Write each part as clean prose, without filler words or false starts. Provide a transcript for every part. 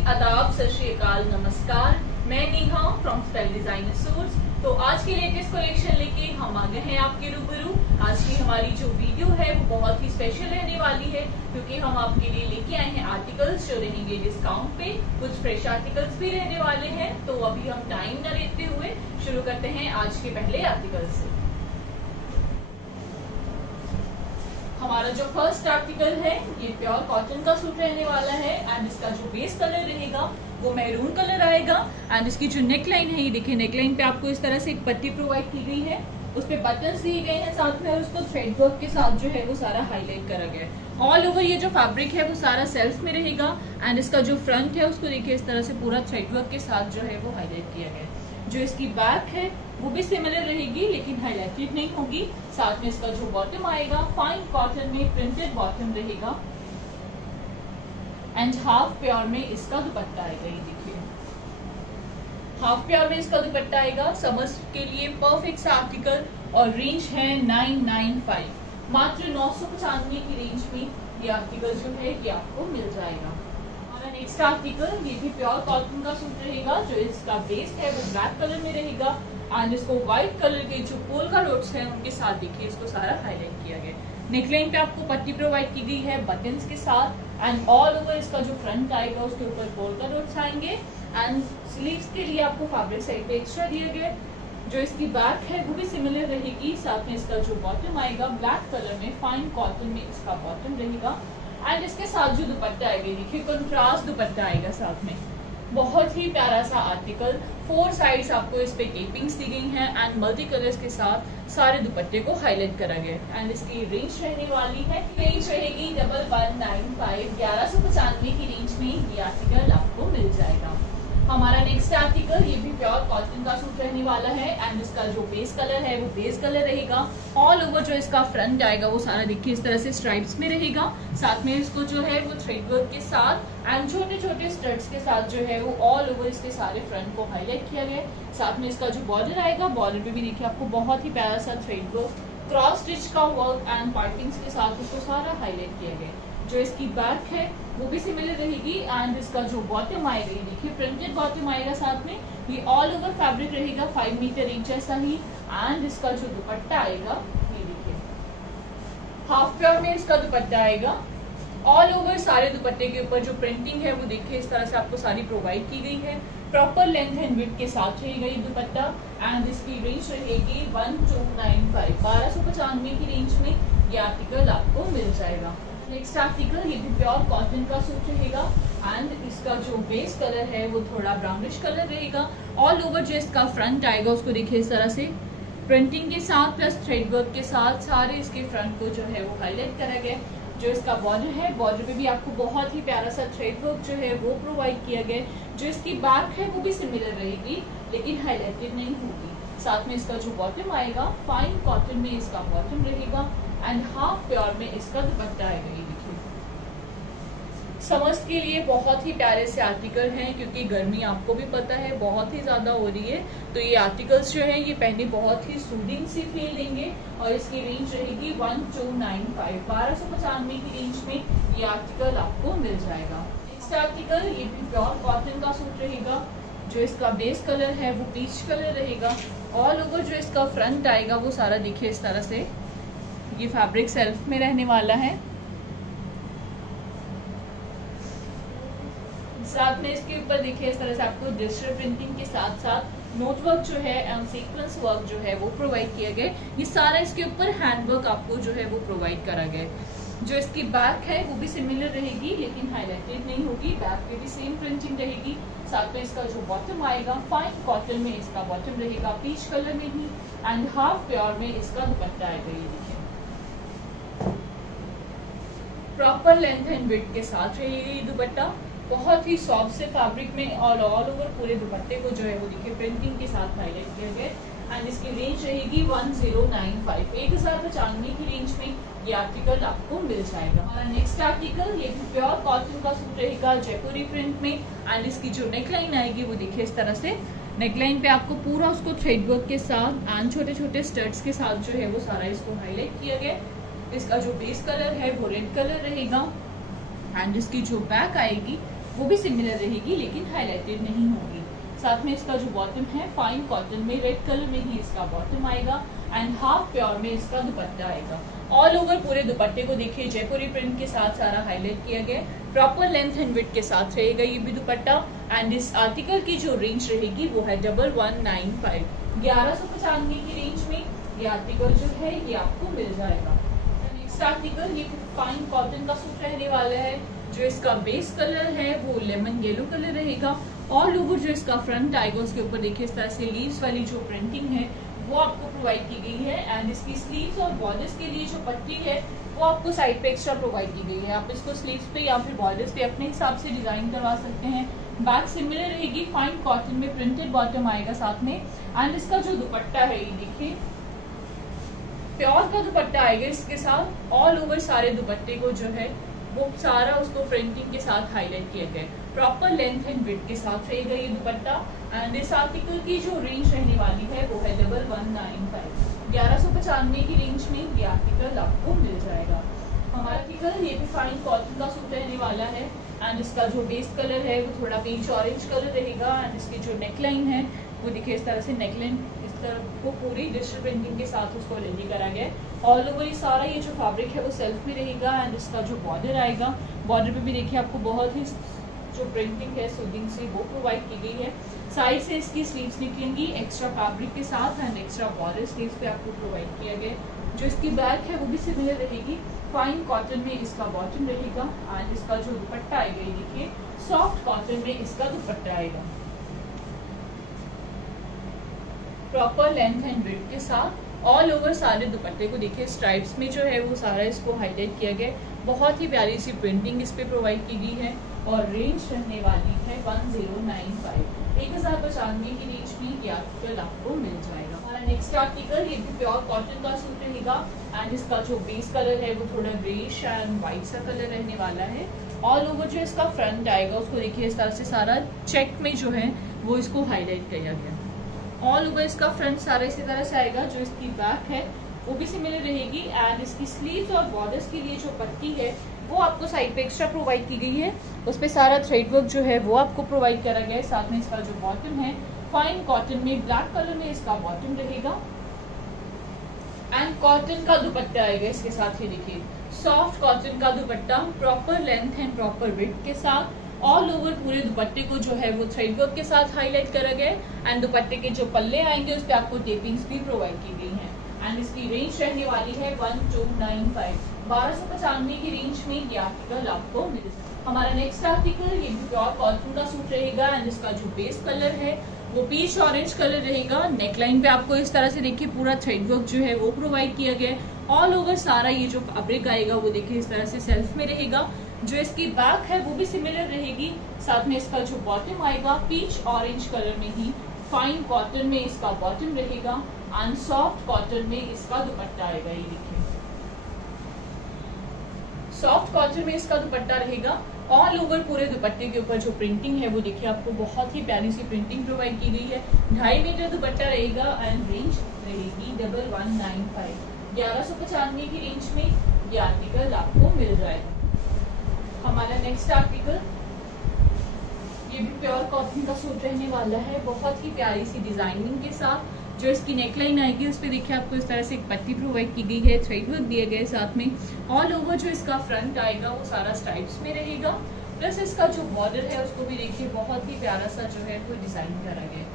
आदाब, सत श्री अकाल, नमस्कार। मैं Neha from style designer suits. तो आज की लेटेस्ट कलेक्शन लेके हम आ गए हैं आपके रूबरू। आज की हमारी जो वीडियो है वो बहुत ही स्पेशल रहने वाली है, क्योंकि हम आपके लिए लेके आए हैं आर्टिकल्स जो रहेंगे डिस्काउंट पे। कुछ फ्रेश आर्टिकल्स भी रहने वाले हैं। तो अभी हम टाइम न लेते हुए शुरू करते हैं आज के पहले आर्टिकल से। हमारा जो फर्स्ट आर्टिकल है ये प्योर कॉटन का सूट रहने वाला है एंड इसका जो बेस कलर रहेगा वो मैरून कलर आएगा। एंड इसकी जो नेक लाइन है, ये देखिए नेक लाइन पे आपको इस तरह से एक पट्टी प्रोवाइड की गई है, उस पे बटन्स दिए गए हैं साथ में, और उसको थ्रेड वर्क के साथ जो है वो सारा हाईलाइट करा गया है। ऑल ओवर ये जो फैब्रिक है वो सारा सेल्फ में रहेगा एंड इसका जो फ्रंट है उसको देखिए इस तरह से पूरा थ्रेड वर्क के साथ जो है वो हाईलाइट किया गया है। जो इसकी बैक है वो भी सिमिलर रहेगी लेकिन हाईलाइटेड नहीं होगी। साथ में इसका जो बॉटम आएगा फाइन कॉटन में प्रिंटेड बॉटम रहेगा एंड हाफ प्योर में इसका दुपट्टा आएगा। ये देखिए हाफ प्योर में इसका दुपट्टा आएगा। समर्स के लिए परफेक्ट सा आर्टिकल और रेंज है 995, मात्र 995 की रेंज में ये आर्टिकल जो है ये आपको मिल जाएगा। हमारा नेक्स्ट आर्टिकल ये भी प्योर कॉटन का सूट रहेगा। जो इसका बेस है वो ब्लैक कलर में रहेगा एंड इसको व्हाइट कलर के जो पोल्का डॉट्स हैं उनके साथ देखिए इसको सारा हाईलाइट किया गया। नेकलाइन पे आपको पट्टी प्रोवाइड की गई है बटन्स के साथ एंड ऑल ओवर इसका जो फ्रंट आएगा उसके ऊपर पोल्का डॉट्स आएंगे एंड स्लीव्स के लिए आपको फैब्रिक साइड पे एक्स्ट्रा दिया गया। जो इसकी बैक है वो भी सिमिलर रहेगी। साथ में इसका जो बॉटम आएगा ब्लैक कलर में फाइन कॉटन में इसका बॉटम रहेगा एंड इसके साथ जो दुपट्टा आएगा देखिए कंट्रास्ट दुपट्टा आएगा साथ में। बहुत ही प्यारा सा आर्टिकल, 4 साइड्स आपको इस पे केपिंग्स दी गई हैं एंड मल्टी कलर्स के साथ सारे दुपट्टे को हाईलाइट करा गया एंड इसकी रेंज रहने वाली है, रेंज रहेगी 1195, 1195 की रेंज में ये आर्टिकल आपको मिल जाएगा। हमारा नेक्स्ट आर्टिकल ये भी प्योर कॉटन का सूट रहने वाला है एंड इसका जो बेस कलर है वो बेस कलर रहेगा। ऑल ओवर जो इसका फ्रंट आएगा वो सारा देखिए इस तरह से स्ट्राइप्स में रहेगा। साथ में इसको जो है वो थ्रेड वर्क के साथ एंड छोटे छोटे स्टड्स के साथ जो है वो ऑल ओवर इसके सारे फ्रंट को हाईलाइट किया गया। साथ में इसका जो बॉर्डर आएगा, बॉर्डर पे भी देखिए आपको बहुत ही प्यारा सा थ्रेड वर्क, क्रॉस स्टिच का वर्क एंड पार्टिंग्स के साथ उसको सारा हाईलाइट किया गया। जो इसकी बैक है वो भी सिमिलर रहेगी एंड इसका जो बॉटम आएगा ये देखिए प्रिंटेड बॉटम आएगा साथ में। ये ऑल ओवर फैब्रिक रहेगा 5 मीटर इंच जैसा ही एंड इसका जो दुपट्टा आएगा ये देखिए हाफ प्योर में इसका दुपट्टा आएगा। ऑल ओवर सारे दुपट्टे के ऊपर जो प्रिंटिंग है वो देखिए इस तरह से आपको सारी प्रोवाइड की गई है। प्रॉपर लेंथ एंड विड्थ के साथ रहेगा ये दुपट्टा एंड इसकी रेंज रहेगी 1295, 1295 की रेंज में ये आर्टिकल आपको मिल जाएगा। नेक्स्ट आर्टिकल ये भी प्योर कॉटन का सूट रहेगा एंड इसका जो बेस कलर है वो थोड़ा ब्राउनिश कलर रहेगा। ऑल ओवर जो इसका फ्रंट आएगा उसको देखिए इस तरह से प्रिंटिंग के साथ प्लस थ्रेड वर्क के साथ सारे इसके फ्रंट को जो है वो हाईलाइट करा गया। जो इसका बॉर्डर है, बॉर्डर पे भी आपको बहुत ही प्यारा सा थ्रेड वर्क जो है वो प्रोवाइड किया गया। जो इसकी बैक है वो भी सिमिलर रहेगी लेकिन हाईलाइटेड नहीं होगी। साथ में इसका जो बॉटम आएगा फाइन कॉटन में इसका बॉटम रहेगा एंड हाफ प्योर में इसका दुपट्टा आएगा। ये देखिए समर्स के लिए बहुत ही प्यारे से आर्टिकल हैं, क्योंकि गर्मी आपको भी पता है बहुत ही ज्यादा हो रही है। तो ये आर्टिकल्स जो है ये पहने बहुत ही सूदिंग सी फील देंगे और इसकी रेंज रहेगी 1295, 1295 की रेंज में ये आर्टिकल आपको मिल जाएगा। नेक्स्ट आर्टिकल ये भी प्योर कॉटन का सूट रहेगा। जो इसका बेस कलर है वो पीच कलर रहेगा। ऑल ओवर जो इसका फ्रंट आएगा वो सारा देखिए इस तरह से ये फैब्रिक सेल्फ में रहने वाला है। साथ में इसके ऊपर देखिए इस तरह से आपको डिजिटल प्रिंटिंग के साथ साथ नोट वर्क जो है एंड सीक्वेंस वर्क जो है वो प्रोवाइड किया गया। ये सारा इसके ऊपर हैंड वर्क आपको जो है वो प्रोवाइड करा गया। जो इसकी बैक है वो भी सिमिलर रहेगी लेकिन हाईलाइटेड नहीं होगी। बैक पे भी सेम प्रिंटिंग रहेगी। साथ में इसका जो बॉटम आएगा फाइन कॉटन में इसका बॉटम रहेगा पीच कलर में ही एंड हाफ प्योर में इसका दुपट्टा आएगा। ये देखिए प्रॉपर लेंथ एंड विड्थ के साथ रहेगा ये दुपट्टा, बहुत ही सॉफ्ट से फैब्रिक में और ऑल ओवर पूरे दुपट्टे को जो है वो देखिए प्रिंटिंग के साथ हाईलाइट किया गया एंड इसकी रेंज रहेगी 1095, 1095 की रेंज में ये आर्टिकल आपको मिल जाएगा। हमारा नेक्स्ट आर्टिकल ये भी प्योर कॉटन का सूट रहेगा जयपुरी प्रिंट में एंड इसकी जो नेकलाइन आएगी वो देखिए इस तरह से। नेकलाइन पे आपको पूरा उसको थ्रेड वर्क के साथ एंड छोटे छोटे स्टड्स के साथ जो है वो सारा इसको हाईलाइट किया गया। इसका जो बेस कलर है वो रेड कलर रहेगा एंड इसकी जो बैक आएगी वो भी सिमिलर रहेगी लेकिन हाईलाइटेड नहीं होगी। साथ में इसका जो बॉटम है फाइन कॉटन में रेड कलर में ही इसका बॉटम आएगा एंड हाफ प्योर में इसका दुपट्टा आएगा। ऑल ओवर पूरे दुपट्टे को देखिए जयपुरी प्रिंट के साथ सारा हाईलाइट किया गया, प्रॉपर लेंथ एंड विड्थ के साथ रहेगा ये भी दुपट्टा। एंड इस आर्टिकल की जो रेंज रहेगी वो है 1195, 1195 की रेंज में ये आर्टिकल जो है ये आपको मिल जाएगा। नेक्स्ट आर्टिकल ये फाइन कॉटन का सूट रहने वाला है। जो इसका बेस कलर है वो लेमन येलो कलर रहेगा। ऑल ओवर जो इसका फ्रंट आएगा उसके ऊपर देखिए इस तरह से लीव्स वाली जो प्रिंटिंग है वो आपको प्रोवाइड की गई है। एंड इसकी स्लीव्स और बॉर्डर्स के लिए जो पट्टी है वो आपको साइड पे एक्स्ट्रा प्रोवाइड की गई है। आप इसको स्लीव्स पे या फिर बॉर्डर्स पे अपने हिसाब से डिजाइन करवा सकते हैं। बैक सिमिलर रहेगी, फाइन कॉटन में प्रिंटेड बॉटम आएगा साथ में। एंड इसका जो दुपट्टा है ये देखिए प्योर का दुपट्टा आएगा इसके साथ। ऑल ओवर सारे दुपट्टे को जो है वो सारा उसको प्रिंटिंग के साथ हाईलाइट किया गया, प्रॉपर लेंथ एंड विड्थ के साथ रहेगा ये दुपट्टा। एंड इस आर्टिकल की जो रेंज रहने वाली है वो है 1195, 1195 की रेंज में ये आर्टिकल आपको मिल जाएगा। हमारा आर्टिकल ये भी फाइन कॉटन का सूट रहने वाला है। एंड इसका जो बेस कलर है वो थोड़ा पीच ऑरेंज कलर रहेगा। एंड इसकी जो नेकलाइन है वो देखिए इस तरह से नेकलाइन इस तरह को पूरी डिजिटल प्रिंटिंग के साथ उसको रेडी करा गया है। ऑल ओवर ये सारा ये जो फैब्रिक है वो सेल्फ में रहेगा। एंड इसका जो बॉर्डर आएगा, बॉर्डर पे भी देखिए आपको बहुत ही जो प्रिंटिंग है सूदिंग से वो प्रोवाइड की गई है। साइड से इसकी स्लीव्स निकलेंगी एक्स्ट्रा फैब्रिक के साथ एंड एक्स्ट्रा बॉर्डर स्लीव्स पे आपको प्रोवाइड किया गया। जो इसकी बैक है वो भी सिमिलर रहेगी, फाइन कॉटन में इसका बॉटम रहेगा। एंड इसका जो दुपट्टा आएगा ये देखिए सॉफ्ट कॉटन में इसका दुपट्टा आएगा, प्रॉपर लेंथ एंड विड्थ के साथ। ऑल ओवर सारे दुपट्टे को देखिए स्ट्राइप्स में जो है वो सारा इसको हाईलाइट किया गया। बहुत ही प्यारी सी प्रिंटिंग इस पे प्रोवाइड की गई है और रेंज रहने वाली है 1095, 1095 की रेंज में ये आर्टिकल आपको मिल जाएगा। हमारा नेक्स्ट आर्टिकल ये भी प्योर कॉटन का सूट रहेगा। एंड इसका जो बेस कलर है वो थोड़ा ग्रेश एंड व्हाइट सा कलर रहने वाला है। ऑल ओवर जो इसका फ्रंट आएगा उसको देखिए इस तरह से सारा चेक में जो है वो इसको हाईलाइट किया गया। ऑल ओवर इसका फ्रंट सारा इसी तरह से आएगा। जो इसकी बैक है वो भी सिमिलर रहेगी। एंड इसकी स्लीव्स और बॉर्डर्स के लिए जो पट्टी है वो आपको साइड पे एक्स्ट्रा प्रोवाइड की गई है। उस पे सारा थ्रेड वर्क जो है वो आपको प्रोवाइड करा गया है। साथ में इसका जो बॉटम है फाइन कॉटन में ब्लैक कलर में इसका बॉटम रहेगा। एंड कॉटन का दुपट्टा आएगा इसके साथ, ये देखिए सॉफ्ट कॉटन का दुपट्टा, proper length and proper width के साथ। ऑल ओवर पूरे दुपट्टे को जो है वो थ्रेड वर्क के साथ हाईलाइट करा गया है। एंड दुपट्टे के जो पल्ले आएंगे उस पे आपको टेपिंग्स भी प्रोवाइड की गई हैं। एंड इसकी रेंज रहने वाली है 1295, 1295 की रेंज में ये आर्टिकल आपको मिल जाएगा। हमारा नेक्स्ट आर्टिकल ये भी प्योर कॉटन का सूट रहेगा। एंड इसका जो बेस कलर है वो पीच ऑरेंज कलर रहेगा। नेकलाइन पे आपको इस तरह से देखिए पूरा थ्रेड वर्क जो है वो प्रोवाइड किया गया है। ऑल ओवर सारा ये जो फैब्रिक आएगा वो देखिए इस तरह से सेल्फ में रहेगा। जो इसकी बैक है वो भी सिमिलर रहेगी। साथ में इसका जो बॉटम आएगा पीच ऑरेंज कलर में ही, फाइन कॉटन में इसका बॉटम रहेगा। एंड सॉफ्ट कॉटन में इसका दुपट्टा आएगा, ये देखिए सॉफ्ट कॉटन में इसका दुपट्टा रहेगा। ऑल ओवर पूरे दुपट्टे के ऊपर जो प्रिंटिंग है वो देखिए आपको बहुत ही प्यारी सी प्रिंटिंग प्रोवाइड की गई है। 2.5 मीटर दुपट्टा रहेगा। एंड रेंज रहेगी 1195, 1195 की रेंज में ये आर्टिकल आपको मिल जाएगा। हमारा नेक्स्ट आर्टिकल ये भी प्योर कॉटन का सूट रहने वाला है, बहुत ही प्यारी सी डिजाइनिंग के साथ। जो इसकी नेकलाइन आएगी उस पर देखिए आपको इस तरह से एक पट्टी प्रोवाइड की गई है, थ्रेड वर्क दिया गया है साथ में। ऑल ओवर जो इसका फ्रंट आएगा वो सारा स्ट्राइप्स में रहेगा। प्लस इसका जो बॉर्डर है उसको भी देखिए बहुत ही प्यारा सा जो है कोई डिजाइन करा गया है।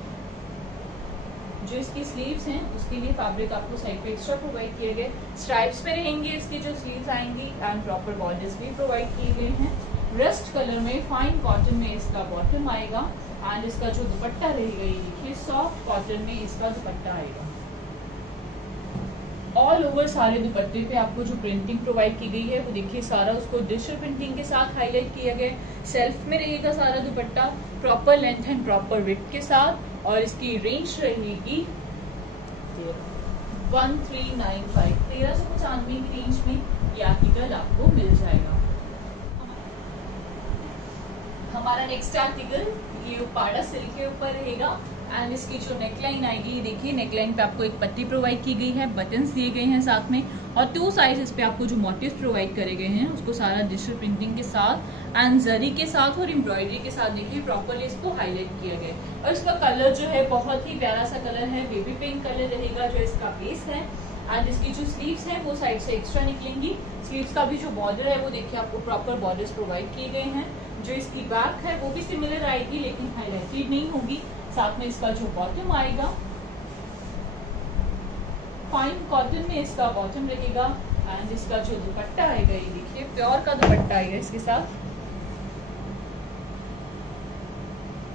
जो इसकी स्लीव्स हैं उसके लिए फैब्रिक आपको साइड पे एक्स्ट्रा प्रोवाइड किए गए, स्ट्राइप्स में रहेंगे इसकी जो स्लीव्स आएंगी। एंड प्रॉपर बॉर्डर्स भी प्रोवाइड किए गए हैं। रस्ट कलर में फाइन कॉटन में इसका बॉटम आएगा। एंड इसका जो दुपट्टा रहेगा ये देखिए सॉफ्ट कॉटन में इसका दुपट्टा आएगा। ऑल ओवर सारे दुपट्टे पे आपको जो प्रिंटिंग प्रोवाइड की गई है वो देखिए सारा उसको डिजिटल प्रिंटिंग के साथ हाईलाइट किया गया। सेल्फ में रहेगा सारा दुपट्टा, proper length and proper width के साथ। और इसकी रेंज रहेगी 1395, 1395 की रेंज में ये आर्टिकल आपको मिल जाएगा। हमारा नेक्स्ट आर्टिकल ये उपाड़ा सिल्क के ऊपर रहेगा। एंड इसकी जो नेकलाइन आएगी, देखिए नेकलाइन पे आपको एक पट्टी प्रोवाइड की गई है, बटन्स दिए गए हैं साथ में, और 2 साइड इस पे आपको जो मोटिव्स प्रोवाइड करे गए हैं उसको सारा डिजिटल प्रिंटिंग के साथ एंड जरी के साथ और एम्ब्रॉयडरी के साथ देखिए प्रॉपरली इसको हाईलाइट किया गया है। और इसका कलर जो है बहुत ही प्यारा सा कलर है, बेबी पिंक कलर रहेगा जो इसका बेस है। एंड इसकी जो स्लीव्स हैं वो साइड से एक्स्ट्रा निकलेंगी। स्लीव्स का भी जो बॉर्डर है वो देखिए आपको प्रॉपर बॉर्डर्स प्रोवाइड किए गए हैं। जो इसकी बैक है वो भी सिमिलर आएगी लेकिन हाईलाइटेड नहीं होगी। साथ में इसका जो बॉटम आएगा फाइन कॉटन में इसका बॉटम रहेगा। एंड इसका जो दुपट्टा आएगा ये देखिए प्योर का दुपट्टा आएगा इसके साथ,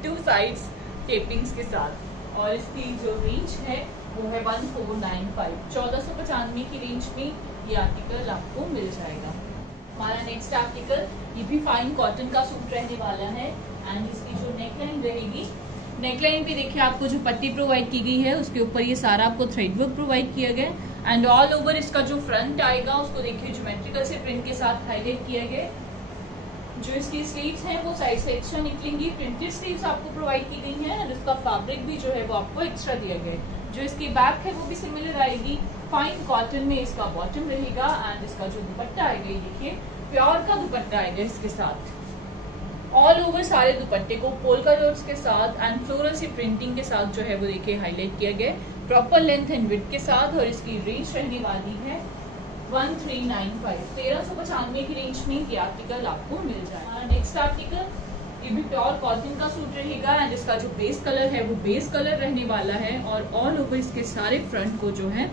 2 साइड्स टेपिंग्स के साथ। और इसकी जो रेंज है वो है 1495, 1495 की रेंज में ये आर्टिकल आपको मिल जाएगा। हमारा नेक्स्ट आर्टिकल ये भी फाइन कॉटन का सूट रहने वाला है। एंड इसकी जो नेकलाइन रहेगी, नेकलाइन पे देखिए आपको जो पट्टी प्रोवाइड की गई है उसके ऊपर ये सारा आपको थ्रेड वर्क प्रोवाइड किया गया। एंड ऑल ओवर इसका जो फ्रंट आएगा उसको देखिए ज्योमेट्रिकल से प्रिंट के साथ हाईलाइट किया गया। जो इसकी स्लीव्स हैं वो साइड से एक्स्ट्रा निकलेंगी, प्रिंटेड स्लीव्स आपको प्रोवाइड की गई हैं। और इसका फैब्रिक भी जो है वो आपको एक्स्ट्रा दिया गया है। जो इसकी बैक है वो भी सिमिलर आएगी, फाइन कॉटन में इसका बॉटम रहेगा। एंड इसका जो दुपट्टा आएगा ये देखिए प्योर का दुपट्टा आएगा इसके साथ। ऑल ओवर सारे दुपट्टे को पोल्का डॉट्स के साथ एंड फ्लोरल सी प्रिंटिंग के साथ जो है वो देखिए हाईलाइट किया गया प्रॉपर लेंथ एंड विड्थ के साथ। और इसकी रेंज रहने वाली है 1395, 1395 की रेंज में ये आर्टिकल आपको मिल जाएगा। नेक्स्ट आर्टिकल ये भी प्योर कॉटन का सूट रहेगा। एंड इसका जो बेस कलर है वो बेस कलर रहने वाला है। और ऑल ओवर इसके सारे फ्रंट को जो है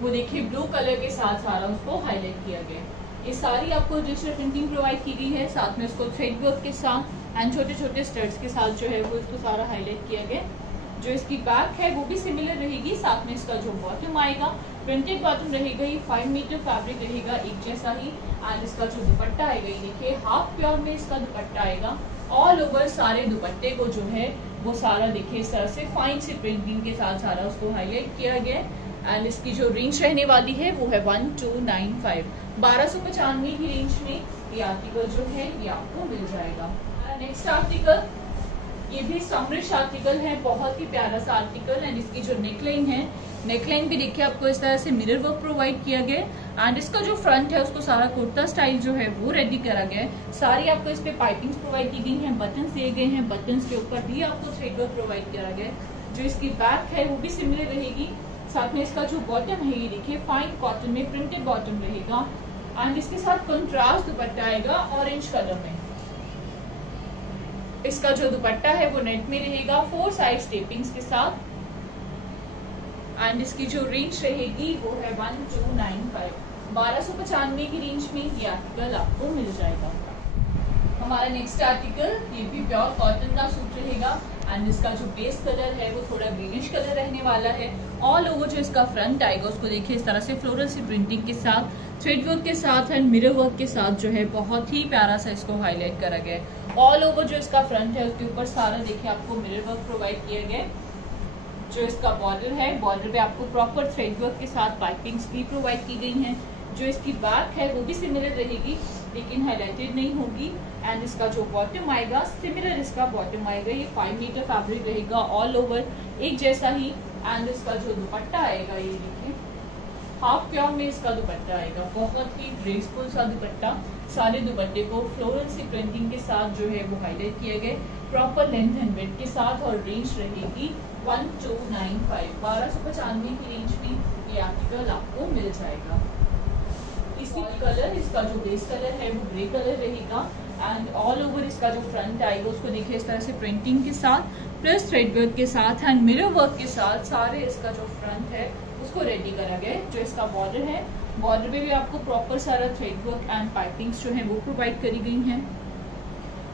वो देखिए ब्लू कलर के साथ सारा उसको हाईलाइट किया गया। ये सारी आपको डिजिटल प्रिंटिंग प्रोवाइड की गई है, साथ में इसको थ्रेड वर्क के साथ एंड छोटे छोटे स्टड्स के साथ जो है वो इसको सारा हाईलाइट किया गया। जो इसकी बैक है वो भी सिमिलर रहेगी, साथ में इसका जो बॉटम आएगा प्रिंटेड बॉटम रहेगा, ये 5 मीटर फैब्रिक रहेगा एक जैसा ही। एंड इसका जो दुपट्टा आएगा ये देखिए हाफ प्योर में इसका दुपट्टा आएगा। ऑल ओवर सारे दुपट्टे को जो है वो सारा देखिए इस तरह से फाइन से प्रिंटिंग के साथ सारा उसको हाईलाइट किया गया। एंड इसकी जो रेंज रहने वाली है वो है 1295, 1295 की रेंज में ये आर्टिकल जो है ये आपको मिल जाएगा। नेक्स्ट आर्टिकल ये भी समरिश आर्टिकल है, बहुत ही प्यारा सा आर्टिकल। एंड इसकी जो नेकलाइन है, नेकलाइन भी देखिए आपको इस तरह से मिरर वर्क प्रोवाइड किया गया। एंड इसका जो फ्रंट है उसको सारा कुर्ता स्टाइल जो है वो रेडी करा गया है। सारी आपको इस पे पाइपिंग्स प्रोवाइड की गई हैं, बटन्स दिए गए हैं, बटन्स के ऊपर भी आपको थ्रेड वर्क प्रोवाइड करा गया है। जो इसकी बैक है वो भी सिमिलर रहेगी, साथ में इसका जो बॉटम है ये देखिए फाइन कॉटन में प्रिंटेड बॉटम रहेगा। एंड इसके साथ कंट्रास्ट दुपट्टा आएगा ऑरेंज कलर में। इसका जो दुपट्टा है वो नेट में रहेगा 4 साइड स्टेपिंग्स के साथ। एंड इसकी जो रेंज रहेगी वो है 1295, 1295 की रेंज में ये आर्टिकल आपको मिल जाएगा। हमारा नेक्स्ट आर्टिकल ये भी प्योर कॉटन का सूट रहेगा। एंड इसका जो बेस कलर है वो थोड़ा ग्रीनिश कलर रहने वाला है। ऑल ओवर जो इसका फ्रंट आएगा उसको देखिए इस तरह से फ्लोरल सी प्रिंटिंग के साथ, थ्रेड वर्क के साथ एंड मिरर वर्क के साथ जो है बहुत ही प्यारा सा इसको हाईलाइट करा गया है। ऑल ओवर जो इसका फ्रंट है उसके ऊपर सारा देखिए आपको मिरर वर्क प्रोवाइड किया गया है। जो इसका बॉर्डर है, बॉर्डर पे आपको प्रॉपर थ्रेड वर्क के साथ पाइपिंग्स भी प्रोवाइड की गई हैं। जो इसकी बैक है वो भी सिमिलर रहेगी लेकिन हाईलाइटेड नहीं होगी। एंड इसका जो बॉटम आएगा सिमिलर इसका बॉटम आएगा, ये 5 मीटर फैब्रिक रहेगा ऑल ओवर एक जैसा ही। एंड इसका जो दुपट्टा आएगा ये देखिए हाफ प्योर में इसका दुपट्टा आएगा, बहुत ही ग्रेसफुल सा दुपट्टा। सारे दुपट्टे को फ्लोरल सी प्रिंटिंग के साथ जो है वो हाईलाइट किया गया प्रॉपर लेंथ एंड विड्थ के साथ। और रेंज रहेगी 1295, 1295 की रेंज में ये आर्टिकल आपको मिल जाएगा। इसी कलर, इसका जो बेस कलर है वो ग्रे कलर रहेगा। एंड ऑल ओवर इसका जो फ्रंट आएगा उसको देखिए इस तरह से प्रिंटिंग के साथ प्लस थ्रेड वर्क के साथ एंड मिरर वर्क के साथ सारे इसका जो फ्रंट है उसको रेडी करा गया है। जो इसका बॉर्डर है, बॉर्डर पे भी आपको प्रॉपर सारा थ्रेड वर्क एंड पाइपिंग्स जो है वो प्रोवाइड करी गई हैं।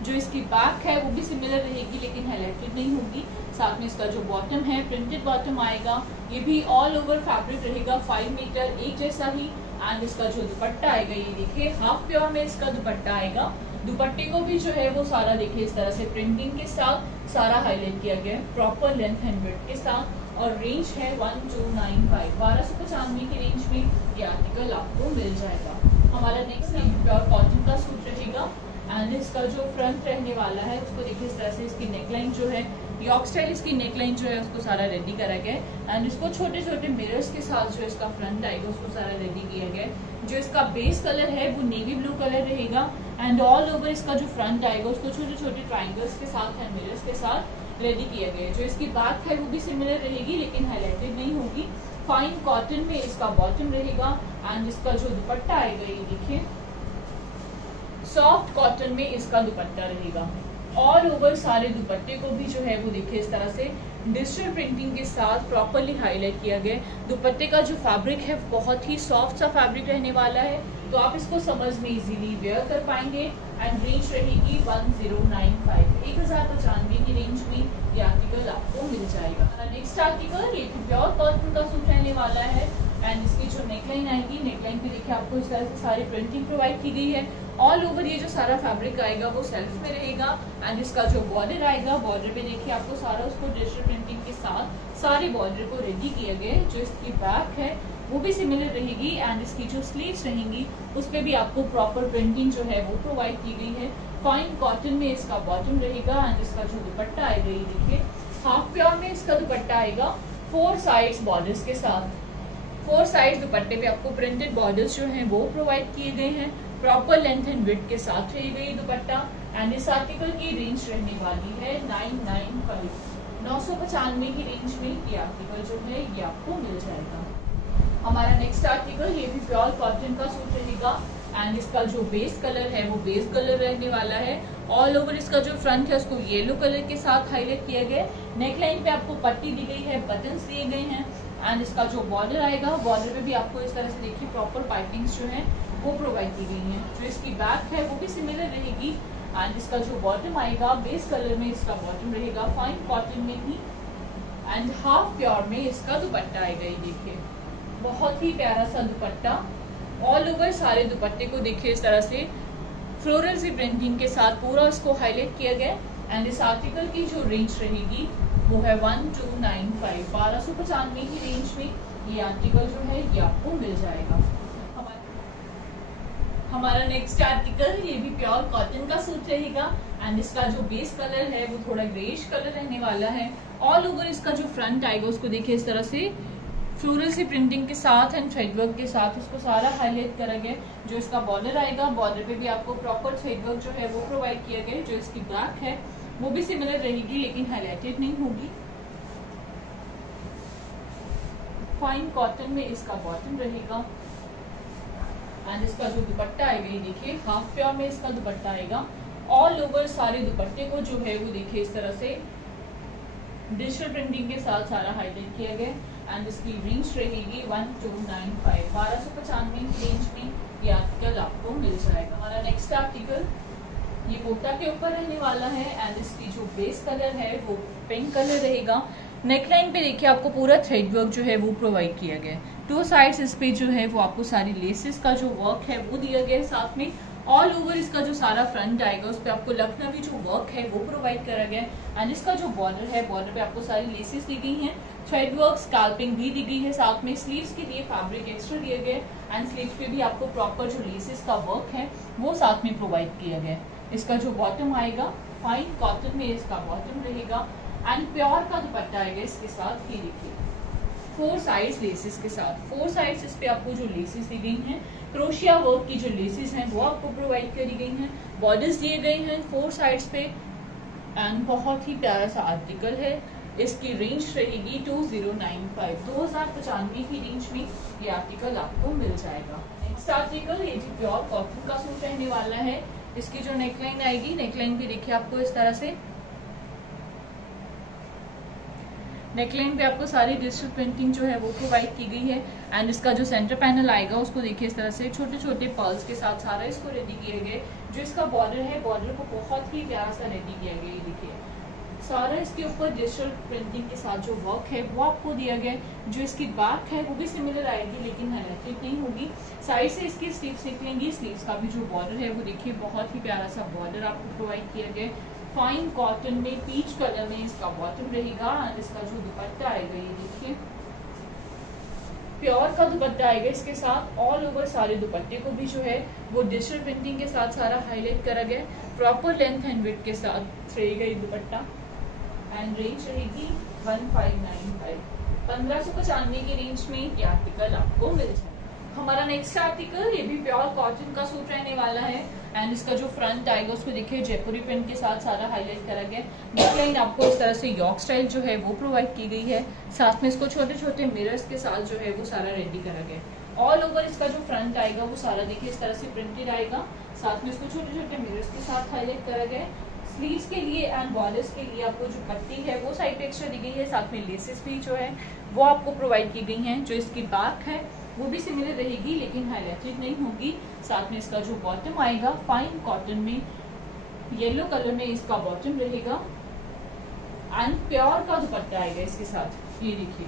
जो इसकी बैक है वो भी सिमिलर रहेगी लेकिन हाईलाइटेड नहीं होगी। साथ में इसका जो बॉटम है प्रिंटेड बॉटम आएगा, ये भी ऑल ओवर फैब्रिक रहेगा 5 मीटर एक जैसा ही। एंड इसका जो दुपट्टा आएगा ये देखिए हाफ प्योर में इसका दुपट्टा आएगा। दुपट्टे को भी जो है वो सारा देखिए इस तरह से प्रिंटिंग के साथ सारा हाईलाइट किया गया है प्रॉपर लेंथ एंड विड्थ के साथ। और रेंज है 1295, 1295 की रेंज में ये आर्टिकल आपको मिल जाएगा। हमारा नेक्स्ट प्योर कॉटन का सूट रहेगा। एंड इसका जो फ्रंट रहने वाला है उसको देखिए इस तरह से इसकी नेकलाइन जो है यॉक स्टाइल इसकी नेकलाइन जो है उसको सारा रेडी करा गया एंड इसको छोटे छोटे मिरर्स के साथ जो इसका फ्रंट आएगा उसको सारा रेडी किया गया। जो इसका बेस कलर है वो नेवी ब्लू कलर रहेगा एंड ऑल ओवर इसका जो फ्रंट आएगा उसको छोटे छोटे ट्राइंगल्स के साथ एंड मिरर्स के साथ रेडी किया गया है। जो इसकी बैक है वो भी सिमिलर रहेगी लेकिन हाईलाइटेड नहीं होगी। फाइन कॉटन में इसका बॉटम रहेगा एंड इसका जो दुपट्टा आएगा ये देखिए सॉफ्ट कॉटन में इसका दुपट्टा रहेगा। ऑल ओवर सारे दुपट्टे को भी जो है वो देखिए इस तरह से डिजिटल प्रिंटिंग के साथ प्रॉपरली हाईलाइट किया गया। दुपट्टे का जो फैब्रिक है बहुत ही सॉफ्ट सा फैब्रिक रहने वाला है, तो आप इसको समझ में इजीली वेयर कर पाएंगे एंड रेंज रहेगी 1095, 1095 की रेंज में ये आर्टिकल आपको मिल जाएगा। नेक्स्ट आर्टिकल ये प्योर कॉटन का सूट रहने वाला है एंड इसकी जो नेकलाइन आएगी, नेकलाइन पे देखिए आपको इस तरह से सारी प्रिंटिंग प्रोवाइड की गई है। ऑल ओवर ये जो सारा फैब्रिक आएगा वो सेल्फ में रहेगा एंड इसका जो बॉर्डर आएगा, बॉर्डर पे देखिए आपको सारा उसको डिजिटल प्रिंटिंग के साथ सारे बॉर्डर को रेडी किया गया है। जो इसकी बैक है वो भी सिमिलर रहेगी एंड इसकी जो स्लीव्स रहेंगी उस पर भी आपको प्रॉपर प्रिंटिंग जो है वो प्रोवाइड की गई है। फाइन कॉटन में इसका बॉटम रहेगा एंड इसका जो दुपट्टा आएगा ये देखिए हाफ प्योर में इसका दुपट्टा आएगा 4 साइड्स बॉर्डर्स के साथ। 4 साइड्स दुपट्टे पे आपको प्रिंटेड बॉर्डर्स जो हैं वो प्रोवाइड किए गए हैं। प्रॉपर लेंथ एंड विड्थ के साथ रहेगा ये दुपट्टा एंड इस आर्टिकल की रेंज रहने वाली है 995, 995 की रेंज में ये आर्टिकल जो है ये आपको मिल जाएगा। हमारा नेक्स्ट आर्टिकल ये भी प्योर कॉटन का सूट रहेगा एंड इसका जो बेस कलर है वो बेस कलर रहने वाला है। ऑल ओवर इसका जो फ्रंट है उसको येलो कलर के साथ हाईलाइट किया गया है। नेकलाइन पे आपको पट्टी दी गई है, बटन्स दिए गए हैं एंड इसका जो बॉर्डर आएगा, बॉर्डर पे भी आपको इस तरह से देखिए प्रॉपर पाइपिंग्स जो है वो प्रोवाइड की गई हैं। जो इसकी बैक है वो भी सिमिलर रहेगी एंड इसका जो बॉटम आएगा बेस कलर में इसका बॉटम रहेगा फाइन कॉटन में ही एंड हाफ प्योर में इसका दुपट्टा आएगा। ये देखिए बहुत ही प्यारा सा दुपट्टा। ऑल ओवर सारे दुपट्टे को देखिए इस तरह से फ्लोरल सी प्रिंटिंग के साथ पूरा इसको हाईलाइट किया गया एंड इस आर्टिकल की जो रेंज रहेगी वो है 1295, 1295 की रेंज में ये आर्टिकल जो है ये आपको मिल जाएगा। हमारा नेक्स्ट आर्टिकल ये भी प्योर कॉटन का सूट रहेगा एंड इसका जो बेस कलर है वो थोड़ा ग्रेइश कलर रहने वाला है। ऑल ओवर इसका जो फ्रंट आएगा उसको देखिए इस तरह से फ्लोरल सी प्रिंटिंग के साथ एंड थ्रेडवर्क के साथ उसको सारा हाईलाइट करा गया। जो इसका बॉर्डर आएगा, बॉर्डर पे भी आपको प्रॉपर थ्रेडवर्क जो है वो प्रोवाइड किया गया। जो इसकी बैक है वो भी सिमिलर रहेगी लेकिन हाईलाइटेड नहीं होगी। फाइन कॉटन में इसका बॉटम रहेगा एंड इसका जो दुपट्टा आएगा ये देखिए हाफ प्योर में इसका दुपट्टा आएगा। ऑल ओवर सारे दुपट्टे को जो है वो देखिए इस तरह से डिजिटल प्रिंटिंग के साथ सारा हाईलाइट किया गया एंड इसकी रेंज रहेगी 1295, 1295 की रेंज में ये आर्टिकल आपको मिल जाएगा। हमारा नेक्स्ट आर्टिकल ये कोटा के ऊपर रहने वाला है एंड इसकी जो बेस कलर है वो पिंक कलर रहेगा। नेकलाइन पे देखिए आपको पूरा थ्रेड वर्क जो है वो प्रोवाइड किया गया है। 2 साइड्स इस पे जो है वो आपको सारी लेसेस का जो वर्क है वो दिया गया है साथ में। ऑल ओवर इसका जो सारा फ्रंट आएगा उस पे आपको लखनवी जो वर्क है वो प्रोवाइड करा गया है एंड इसका जो बॉर्डर है, बॉर्डर पे आपको सारी लेसेस दी गई हैं, थ्रेड वर्क स्कैल्पिंग भी दी गई है साथ में। स्लीव्स के लिए फैब्रिक एक्स्ट्रा दिया गया है एंड स्लीव्स पे भी आपको प्रॉपर जो लेसेस का वर्क है वो साथ में प्रोवाइड किया गया है। इसका जो बॉटम आएगा फाइन कॉटन में इसका बॉटम रहेगा एंड प्योर का दुपट्टा आएगा इसके साथ। ही देखिए 4 साइड्स लेसेस के साथ, 4 साइड्स इस पे आपको जो लेसेस दी गई हैं, क्रोशिया वर्क की जो लेसेस हैं वो आपको प्रोवाइड करी गई हैं। बॉर्डर्स दिए गए हैं 4 साइड्स पे एंड बहुत ही प्यारा सा आर्टिकल है। इसकी रेंज रहेगी 2095, 2095 की रेंज में ये आर्टिकल आपको मिल जाएगा। नेक्स्ट आर्टिकल ये जी प्योर कॉटन का सूट रहने वाला है। इसकी जो नेकलाइन आएगी, नेकलाइन पे देखिए आपको इस तरह से नेकलाइन पे आपको सारी डिजिटल प्रिंटिंग जो है वो प्रोवाइड की गई है एंड इसका जो सेंटर पैनल आएगा उसको देखिए इस तरह से छोटे छोटे पर्ल्स के साथ सारा इसको रेडी किए गए। जो इसका बॉर्डर है, बॉर्डर को बहुत ही प्यारा सा रेडी किया गया। ये देखिए सारा इसके ऊपर डिजिटल प्रिंटिंग के साथ जो वर्क है वो आपको दिया गया है। जो इसकी बैक है वो भी सिमिलर आएगी लेकिन हाईलाइटेड नहीं होगी। साइड से इसकी स्लीव्स निकलेंगी। स्लीव्स का भी जो बॉर्डर है वो देखिए बहुत ही प्यारा सा बॉर्डर आपको प्रोवाइड किया गया। फाइन कॉटन में पीच कलर में इसका बॉटम रहेगा एंड इसका जो दुपट्टा आएगा ये देखिए प्योर का दुपट्टा आएगा इसके साथ। ऑल ओवर सारे दुपट्टे को भी जो है वो डिजिटल प्रिंटिंग के साथ सारा हाईलाइट करा गया। प्रॉपर लेंथ एंड विड्थ के साथ रहेगा ये दुपट्टा एंड रेंज रहेगी 1595। 1595 की रेंज में ये आर्टिकल आपको मिल जाएगा। हमारा नेक्स्ट आर्टिकल ये भी प्योर कॉटन का सूट रहने वाला है एंड इसका जो फ्रंट आएगा उसको देखिए जयपुरी प्रिंट के साथ सारा हाईलाइट करा गया। नेकलाइन आपको इस तरह से यॉक स्टाइल जो है वो प्रोवाइड की गई है, साथ में इसको छोटे छोटे मिरर्स के साथ जो है वो सारा रेडी करा गया। ऑल ओवर इसका जो फ्रंट आएगा वो सारा देखिए इस तरह से प्रिंटेड आएगा, साथ में इसको छोटे छोटे मिरर्स के साथ हाईलाइट करा गया। स्लीव्स के लिए एंड बॉर्डर्स के लिए आपको जो पट्टी है वो साइड पे एक्स्ट्रा दी गई है, साथ में लेसेस भी जो है वो आपको प्रोवाइड की गई हैं। जो इसकी बैक है वो भी सिमिलर रहेगी लेकिन हाईलाइटेड नहीं होगी। साथ में इसका जो बॉटम आएगा फाइन कॉटन में येलो कलर में इसका बॉटम रहेगा एंड प्योर का दुपट्टा आएगा इसके साथ। ये देखिए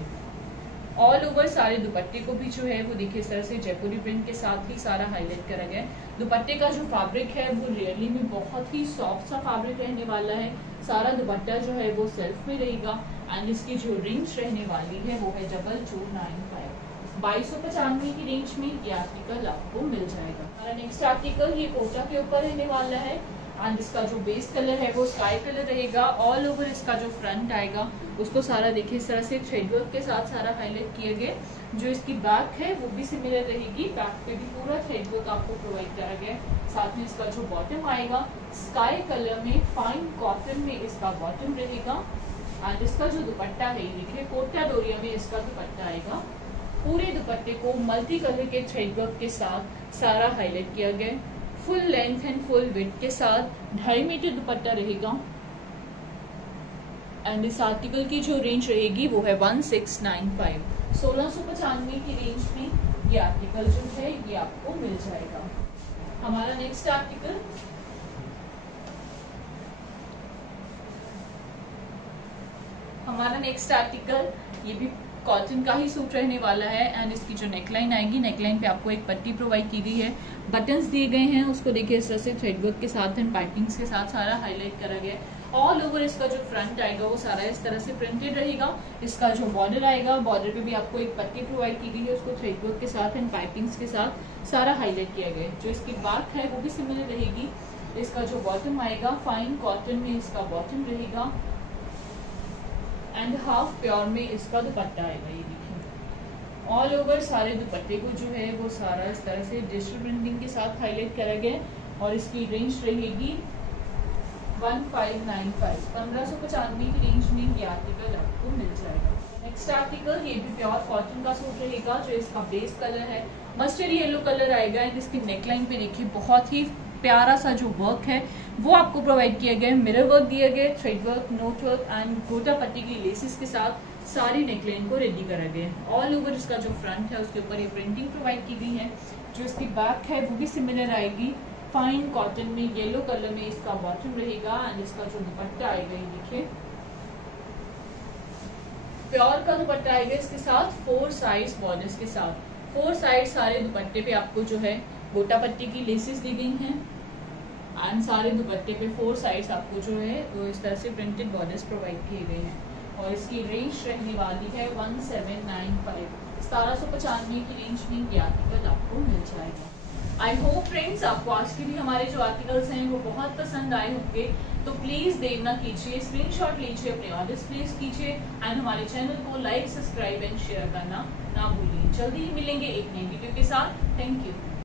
ऑल ओवर सारे दुपट्टे को भी जो है वो देखिए इस तरह से जयपुरी प्रिंट के साथ ही सारा हाईलाइट करा गया है। दुपट्टे का जो फैब्रिक है वो रियली में बहुत ही सॉफ्ट सा फैब्रिक रहने वाला है। सारा दुपट्टा जो है वो सेल्फ में रहेगा एंड इसकी जो रेंज रहने वाली है वो है 2295। 2295 की रेंज में ये आर्टिकल आपको मिल जाएगा। हमारा नेक्स्ट आर्टिकल ये कोटा के ऊपर रहने वाला है एंड इसका जो बेस कलर है वो स्काई कलर रहेगा। ऑल ओवर इसका जो फ्रंट आएगा उसको सारा देखिए इस तरह से थ्रेड वर्क के साथ सारा हाईलाइट किया गया। जो इसकी बैक है वो भी सिमिलर रहेगी, बैक पे भी पूरा थ्रेड वर्क आपको प्रोवाइड करा गया है। साथ में इसका जो बॉटम आएगा स्काई कलर में फाइन कॉटन में इसका बॉटम रहेगा एंड इसका जो दुपट्टा है ये देखिए कोटा डोरिया में इसका दुपट्टा आएगा। पूरे दुपट्टे को मल्टी कलर के थ्रेड वर्क के साथ सारा हाईलाइट किया गया। Full length and full width के साथ 2.5 मीटर दुपट्टा रहेगा एंड इस आर्टिकल की जो रेंज रहेगी वो है 1695। 1695 की रेंज में ये आर्टिकल जो है ये आपको मिल जाएगा। हमारा नेक्स्ट आर्टिकल ये भी कॉटन का ही सूट रहने वाला है एंड इसकी जो नेकलाइन आएगी नेकलाइन पे आपको एक पट्टी प्रोवाइड की गई है, बटन्स दिए गए हैं, उसको देखिए इस तरह से थ्रेड वर्क के साथ एंड पाइपिंग्स के साथ सारा हाईलाइट करा गया है। ऑल ओवर इसका जो फ्रंट आएगा वो सारा इस तरह से प्रिंटेड रहेगा। इसका जो बॉर्डर आएगा बॉर्डर पे भी आपको एक पट्टी प्रोवाइड की गई है, उसको थ्रेड वर्क के साथ एंड पाइपिंग्स के साथ सारा हाईलाइट किया गया है। जो इसकी बैक है वो भी सिमिलर रहेगी। इसका जो बॉटम आएगा फाइन कॉटन में इसका बॉटम रहेगा एंड हाफ प्योर में इसका दुपट्टा आएगा। ये देखिए ऑल ओवर सारे दुपट्टे को जो है वो सारा इस तरह से डिजिटल प्रिंटिंग के साथ हाईलाइट करा गया और इसकी रेंज रहेगी 1595। 1595 की रेंज में ये आर्टिकल आपको मिल जाएगा। नेक्स्ट आर्टिकल ये भी प्योर कॉटन का सूट रहेगा। जो इसका बेस कलर है मस्टर्ड येलो कलर आएगा एंड इसकी नेकलाइन पे देखिए बहुत ही प्यारा सा जो वर्क है वो आपको प्रोवाइड किया गया है। मिरर वर्क दिया गया, thread work, note work and गोटा पट्टी की लेसेस के साथ सारी नेकलाइन को रेडी करा गया है। ऑल ओवर इसका जो फ्रंट है उसके ऊपर ये प्रिंटिंग प्रोवाइड की गई है। जो इसकी बैक है वो भी सिमिलर आएगी, फाइन कॉटन में येलो कलर में इसका बॉटम रहेगा एंड इसका जो दुपट्टा आएगा ये देखिए प्योर का दुपट्टा आएगा। इसके साथ 4 साइड बॉर्डर्स के साथ 4 साइड सारे दुपट्टे पे आपको जो है गोटा पट्टी की लेसेस दी गई हैं एंड सारे दुपट्टे पे 4 साइड्स आपको जो है वो इस तरह से प्रिंटेड बॉर्डर्स प्रोवाइड किए गए हैं और इसकी रेंज रहने वाली है 1795। 1795 की रेंज में ये आर्टिकल आपको मिल जाएगा। आई होप फ्रेंड्स आपको आज के भी हमारे जो आर्टिकल्स हैं वो बहुत पसंद आए होंगे, तो प्लीज देर ना कीजिए, स्क्रीनशॉट लीजिए, अपने ऑर्डर्स प्लेस कीजिए एंड हमारे चैनल को लाइक, सब्सक्राइब एंड शेयर करना ना भूलिए। जल्दी ही मिलेंगे एक नई वीडियो के साथ। Thank you.